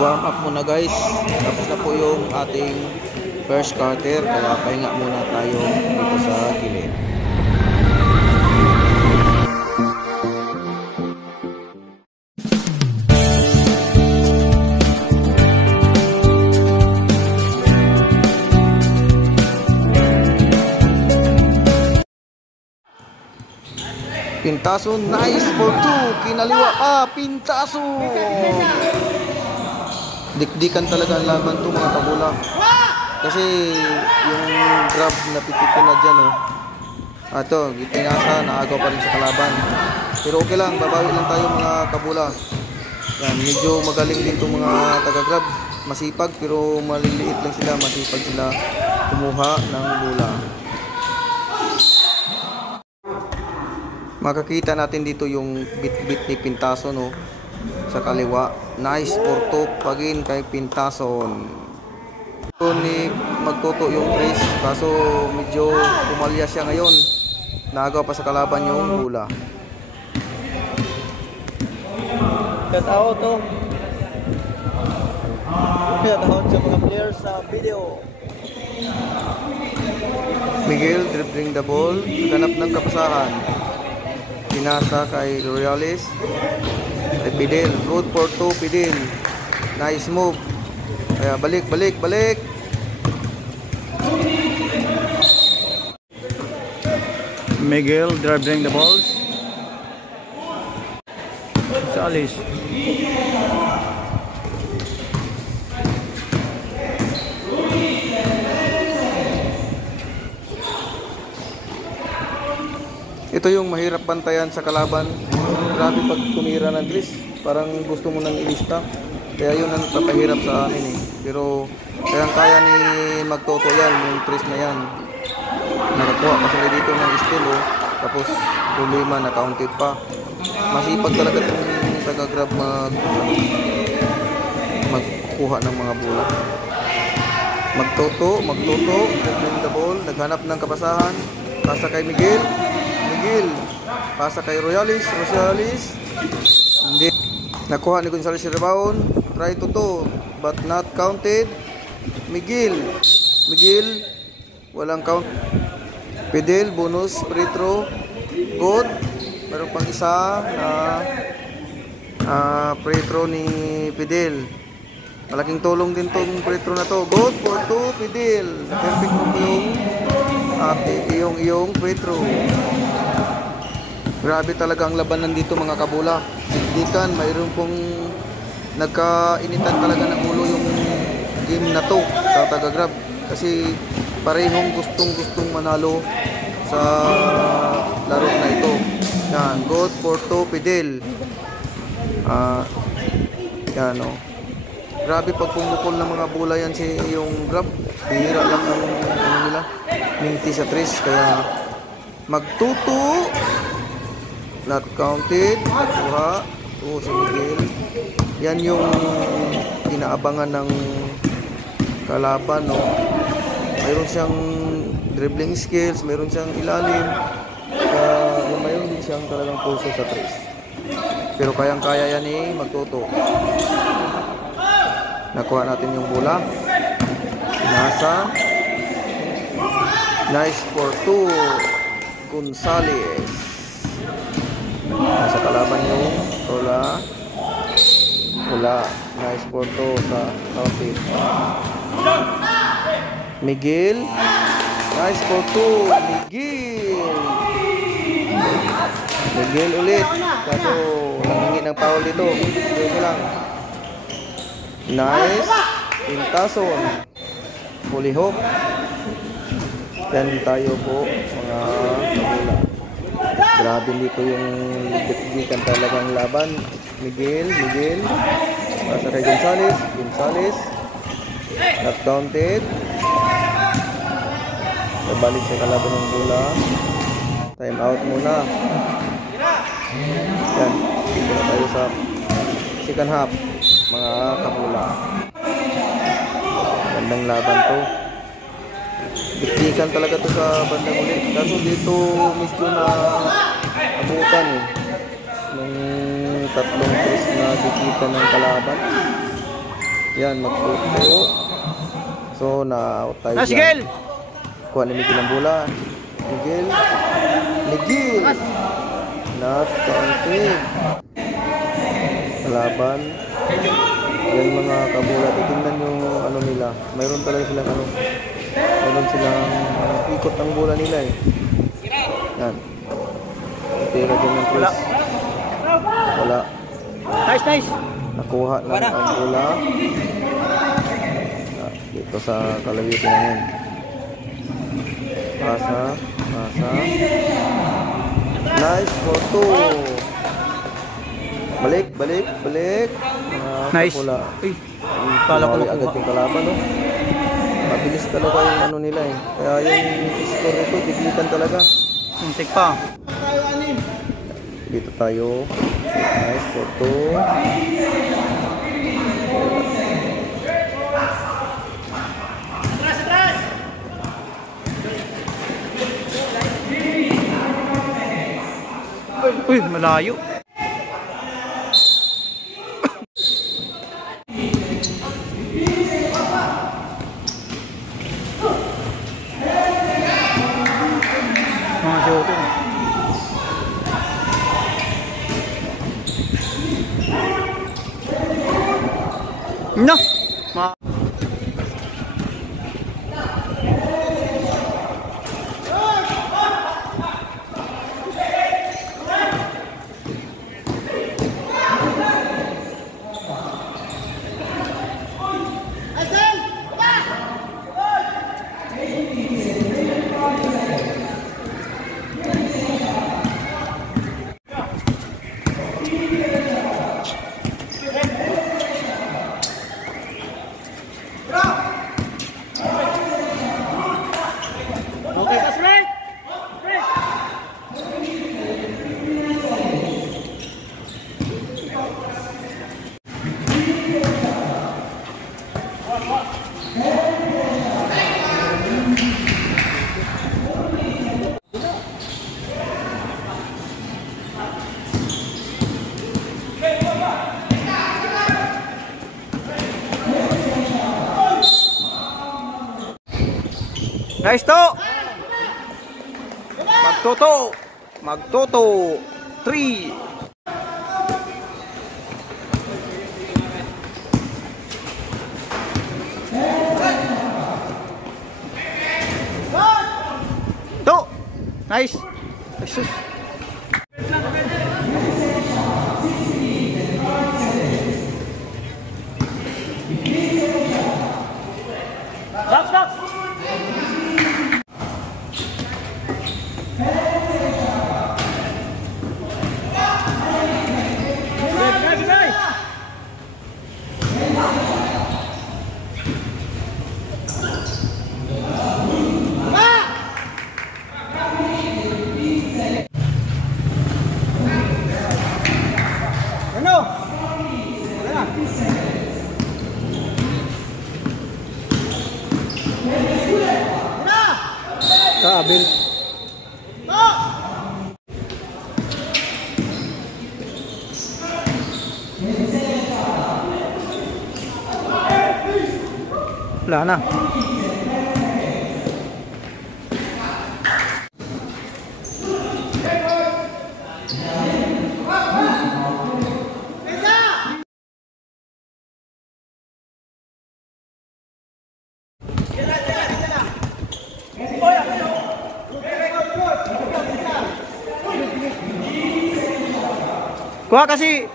Warm up muna guys. Tapos na po yung ating first quarter. Kaya pahinga muna tayo dito sa gilid. Pintaso, nice for 2. Kinaliwa pa, Pintaso. Dikdikan talaga ang laban to mga kabula. Kasi yung grab na pipitin na dyan ito, gitinasa, naagaw pa rin sa kalaban. Pero okay lang, babawi lang tayo mga kabula. Yan, medyo magaling din itong mga taga-grab. Masipag pero maliliit lang sila, masipag sila kumuha ng bola. Makakita natin dito yung bit-bit ni Pintaso sa kaliwa. Nice for 2 pagin kay Pintason. Ito ni magtuto yung trace kaso medyo pumalya siya ngayon. Naagaw pa sa kalaban yung bola. Katao to. Katao sa mga players sa video. Miguel dribbling the ball, ganap ng kapasahan. Pinasa kay Royales. Fidel, good for 2 Fidel. Nice move. Kaya balik. Miguel dribbling the balls. Salis. Ito yung mahirap bantayan sa kalaban. Grabe pag tumira ng tris, parang gusto mo nang ilista. Kaya yun ang papahirap sa amin Pero kaya ni magtoto yan, yung tris na yan. Nakakuha pa sila dito ng steal tapos problema na counted pa. Masipag talaga itong taga-grab magkuha ng mga bola. Magtoto, dribbling the ball, naghanap ng kapasahan. Pasa kay Miguel, pasa kay Royales, hindi. Nakuha ni Gonzales yung rebound. Try to but not counted. Miguel, walang count. Fidel, bonus, free throw. Good. Meron pang isa na free throw ni Fidel. Malaking tulong din tong free throw na to. Good for 2 Fidel. Perfect mo yung iyong free throw. Grabe talaga ang labanan dito mga kabula. Sigdikan, mayroon pong nagkainitan talaga ng ulo yung game na to sa taga-grab. Kasi parehong gustong manalo sa laro na ito. Yan, good for 2 Fidel. Yan Grabe pag pumukol ng mga bola yan yung grab. Bihira lang ng nila. Minti sa 3 kaya magtuto. Not counted. Nakuha. Si Miguel. Yan yung inaabangan ng kalaban mayroon siyang dribbling skills, mayroon siyang ilalim, mayroon din siyang talagang pulso sa 3. Pero kayang-kaya yan magtuto. Nakuha natin yung bola. Nasa. Nice for 2 Gonzales. Nasa kalaban yung wala. Nice for 2 sa counted. Miguel. Nice for 2 Miguel ulit. Kaso nangingi ng foul dito. Ito lang. Nice. Pintason. Fully hook. Yan tayo po mga kabula. Grabe dito yung bitbikan talagang laban. Miguel. Pasa kay Gonzales. Not counted. Balik sa kalaban ng bola. Time out muna. Yan. Dito na tayo sa second half mga kabula. Gandang laban to. Bitbikan talaga to sa bandang ulit. Kaso dito medyo na abutan nung tatlong tres na dikitan ng kalaban. Yan, magtuto. So, na-out tayo Nice, dyan. Miguel! Kuha ni Miguel ang bola. Miguel. Not counting. Kalaban. Yan mga kabula. Tingnan yung ano nila. Mayroon talaga silang ano. Mayroon silang ikot ang bola nila eh. Yan. Tira dyan ng Chris. Wala. Nice! Nakuha lang ang bola. Dito sa Kalawitin na yan. Pasa. Nice for 2. Balik. Nice. Bola. Uy, kala ko agad yung kalaban, no? Mabilis talaga yung ano nila eh. Kaya yung score nito, diglitan talaga. muntik pa. Dito tayo. Nice for 2. Uy, malayo. Mga joke. No. Nice to. Magtoto 3. To. Nice. Stop. Kabil. Wala na. Kuha kasi.